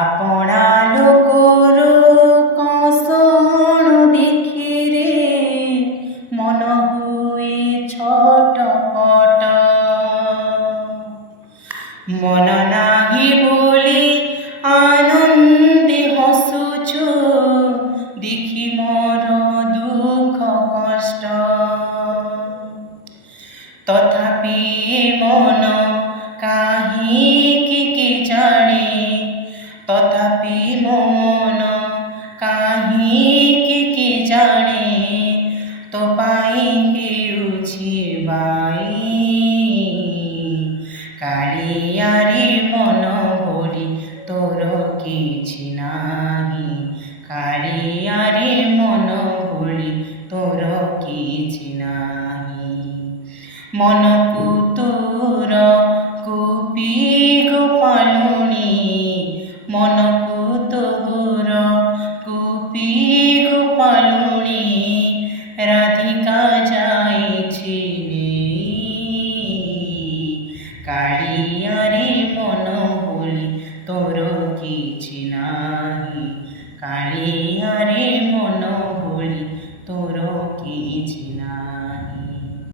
আপনা লোকর কসণ দেখিরে মন হুয়ে ছটপট। মন নাহি বলি আনন্দে হসুছু দেখি মোর দুঃখ কষ্ট। তথাপি মন কাহিকি কে জানে, তথাপি মন কাহিকি কে জানে, তো পাই হেউছি বাই। কালিয়ারি মন বলি তোর কিছু নাহি, কালিয়ারি মন বলি তোর কিছু নাহি। মনকু তোর কুপি গোপালুনি, মনকু তোর কুপি গোপালুনি, রাধিকা যাইছি নেই। কালিয়ারি মন বলি তোর কিছু নাহি, কালিয়ারি মন বলি তোর কিছু নাহি।